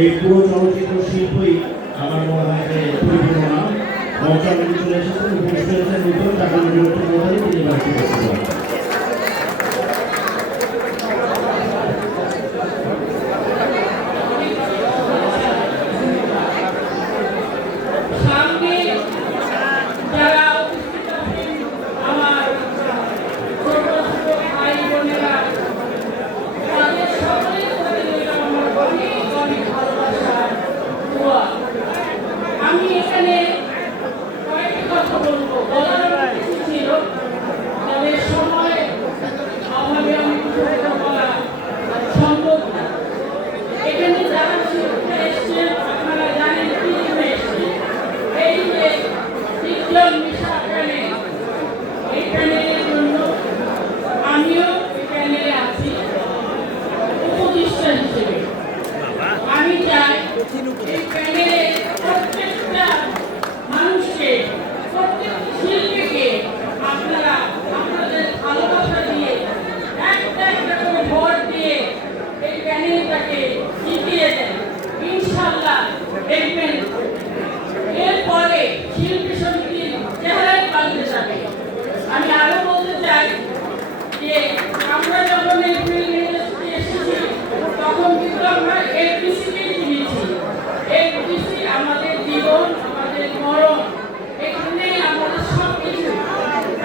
এই পুরো চলচ্চিত্র শিল্পই আমার মনে হয় যে পরিপূর্ণ না। মঞ্চাঙ্গনে চলে এসেছেন উপস্থিত হয়েছেন নতুন চাকরি বিরতির মধ্যে তিনি বাড়িতে বসেছেন। আমি আরো বলতে চাই যে আমরা যখন এই ফিল্ম ইন্ডাস্ট্রি এসেছি তখন কিন্তু আমরা এফডিসিকে চিনেছি। এফডিসি আমাদের জীবন, আমাদের মরণ, এখানেই আমাদের সব কিছু।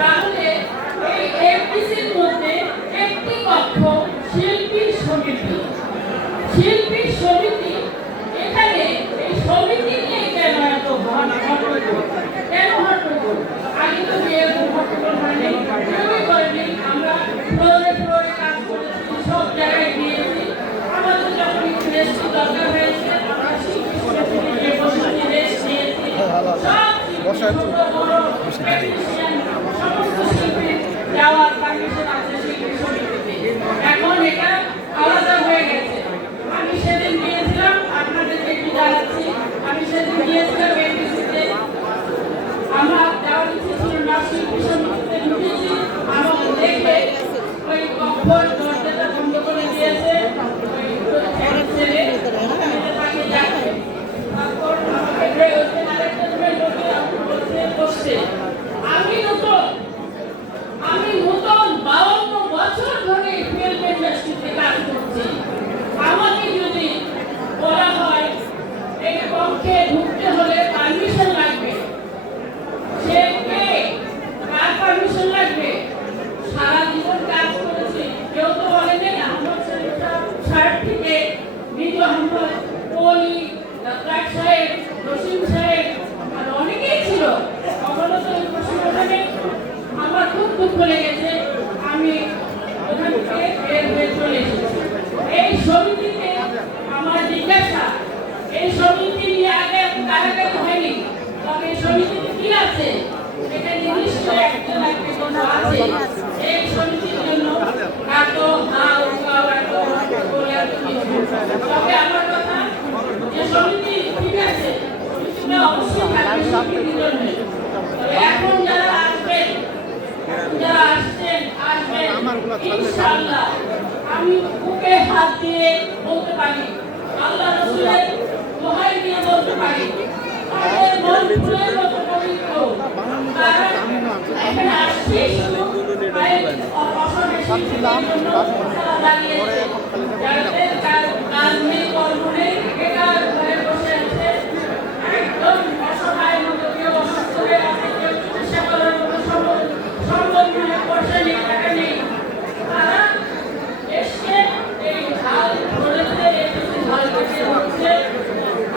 তাহলে এই এফডিসির মধ্যে একটি কক্ষ শিল্পী সমিতি। শিল্পী সমিতি, এখানে এই সমিতি নিয়ে কেন এত হট্টগোল? কেন হট্টগোল? আগে তো হট্টগোল হয়নি, কেউই করেনি। আমরা ফ্লোরে ফ্লোরে কাজ করেছি, সব জায়গায় দিয়েছি। আমাদের যখন একটু রেস্ট দরকার হয়েছে আমরা শিল্পী সমিতি নিয়ে বসেছি, রেস্ট নিয়েছি। সব সমস্ত শিল্পী যাওয়ার পারমিশন আছে শিল্পী সমিতিতে। এখন এটা আলাদা হয়ে গেছে। আমি সেদিন গিয়েছিলাম, আপনাদেরকে একটু জানাচ্ছি, আমি সেদিন গিয়েছিলাম এফডিসিতে। আমার যাওয়ার ইচ্ছে ছিল না, শিল্পী সমিতিতে ঢুকেছি। আমাকে দেখে ওই কক্ষর দরজাটা বন্ধ করে দিয়েছে ওই ছেলে, তাকে যাচ্ছে। তারপর আমাকে আরেকটা ধরে লোকে বসছে। আমি নতুন 52 বছর ধরে ফিল্ম ইন্ডাস্ট্রিতে কাজ করছি। আমাকে যদি বলা হয় এই কক্ষে ঢুকতে হলে পারমিশন লাগবে, সে কে? কার পারমিশন লাগবে? সারা জীবন কাজ করেছি, কেউ তো বলেনি আহমদ শার্ট থেকে নিজ আহমদ, পলি, ডাক্তার সাহেব, জসিম সাহেব, আর অনেকেই ছিল। কখনো তো এই প্রশ্ন ওঠেনি। আমার খুব দুঃখ লেগেছে, আমি ওখান থেকে বের হয়ে চলে এসেছি। এই সমিতিতে আমার জিজ্ঞাসা, এই সমিতি নিয়ে আগে কারাগারি হয়নি, তবে এই সমিতিতে কি আছে? এটা নির্দিষ্ট একজন একজন আছে। এই সমিতির জন্য এত হাও কাও এত বলে এত কিছু। তবে আমার কথা যে সমিতি ঠিক আছে, সমিতিটা অবশ্যই থাকবে সমিতির জন্য। এখন যারা আসবেন, যারা আসছেন ইনশাআল্লাহ, আমি বুকে হাত দিয়ে বলতে পারি, আল্লাহ রাসূলের দোহাই দিয়ে বলতে পারি, তাদের মন ফুলের মতো পবিত্র। তারা এখানে আসছে শুধু অসমের শিল্পীদের জন্য তারা দাঁড়িয়েছে, যাদের কাজ নেই, কর্ম নেই, বেকার ঘরে বসে আছে, একদম অসহায় মতো, কেউ অসুস্থ হয়ে আছে, কেউ চিকিৎসা করার মতো সম্ভব নয়, পয়সা নেই, টাকা নেই। তারা এসে এই ঢাল ধরেছে, এসেছে ঢাল কেটে ধরছে।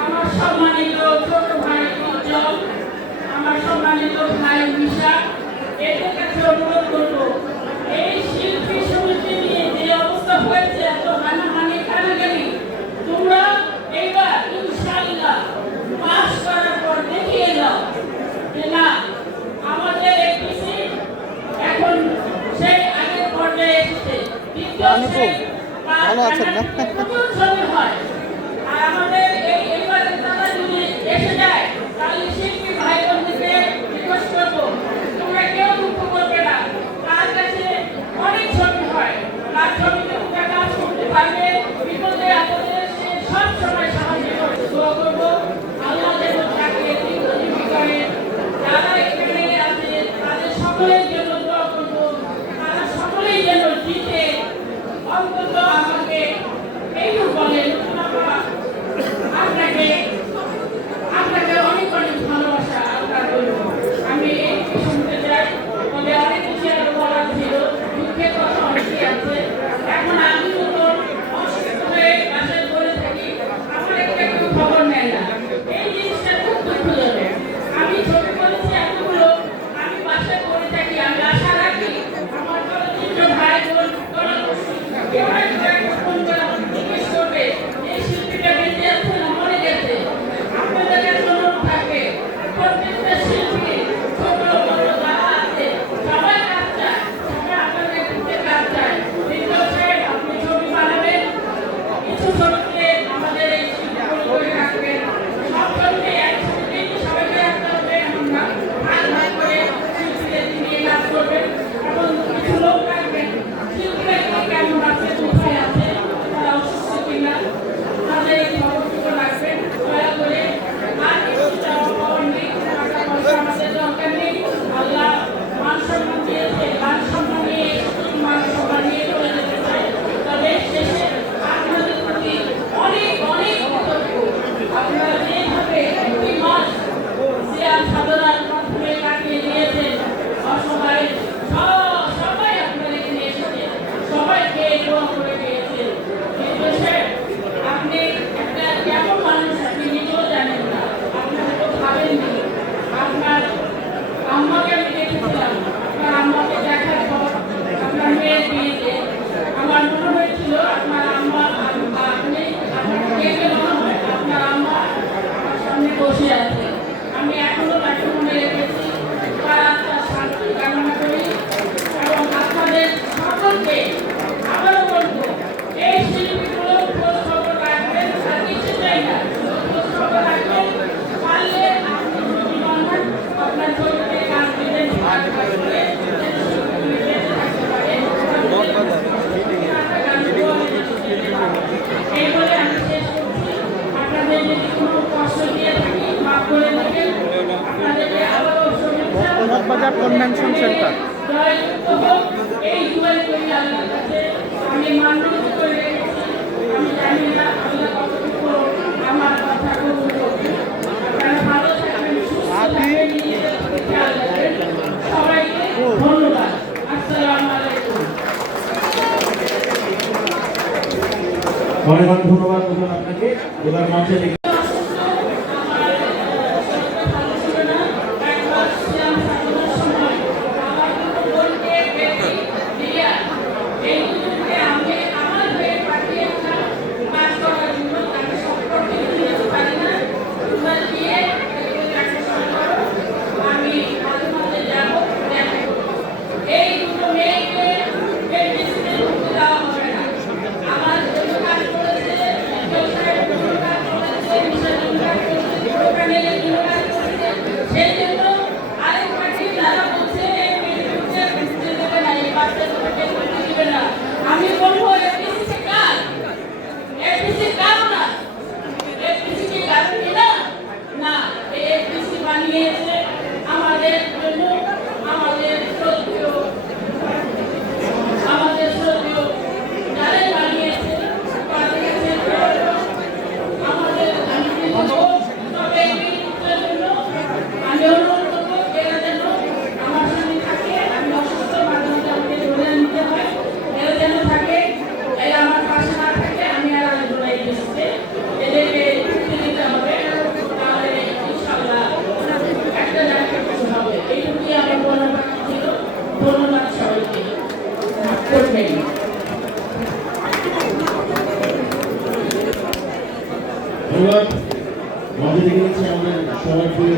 আমার সম্মানিত ছোট ভাই উজ্জ্বল, আমার সম্মানিত ভাই মিশা, এদের কাছে অনুরোধ করবো, এই শিল্পী সমিতি নিয়ে যে অবস্থা হয়েছে, এত হানাহানি কানাকানি, তোমরা এইবার ইনশাআল্লাহ পাস করার পর দেখিয়ে দাও যে না, আমাদের এফডিসি এখন সেই আগের পর্যায়ে এসেছে। ভালো আছেন না? হয়। আর আমাদের এইবার তারা যদি এসে যায়, তাহলে শিল্পী ভাই বোনদেরকে রিকোয়েস্ট করবো, তোমরা কেউ দুঃখ করবে না, কনভেনশন সেন্টার। জয়যুক্ত হোক এই দুয়ারে করি আল্লাহর কাছে আমি মান্যত করে রেখেছি। আমি জানি না আল্লাহ কতটুকু আমার কথা কবুল করবে। আপনারা ভালো থাকবেন, সুস্থ থাকবেন, নিজেদের প্রতি খেয়াল রাখবেন। সবাইকে ধন্যবাদ। আসসালামু আলাইকুম। অনেক অনেক ধন্যবাদ প্রধান আপনাকে। এবার মঞ্চে ডেকে আমি বলবো এপিসি কার? এপিসি কার না? এপিসি কি গার্জেন না? না, এই এপিসি বানিয়েছে আমাদের জন্য, আমাদের শ্রদ্ধেয় যারাই বানিয়েছে তাদের কাছে আমাদের আমি বলবো, তবে এপিসির জন্য আমি অনুরোধ করবো এরা যেন আমার সঙ্গে থাকে। আমি অসুস্থ, মাঝে মাঝে আমাকে ধরে নিতে হয়, এরা যেন থাকে। এরা আমার পাশে না থাকে আমি আর আসবো না এই দেশে। এদেরকে মুক্তি দিতে হবে, তাহলে ইনশাআল্লাহ একটা না একটা কিছু হবে। এইটুকুই আমার বলার বাকি ছিল। ধন্যবাদ সবাইকে। করবেন। ধন্যবাদ। মঞ্চে ডেকে নিচ্ছে আমাদের সবার প্রিয়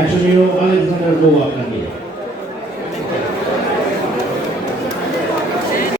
100 আলেকজান্ডার বউ আপনাকে।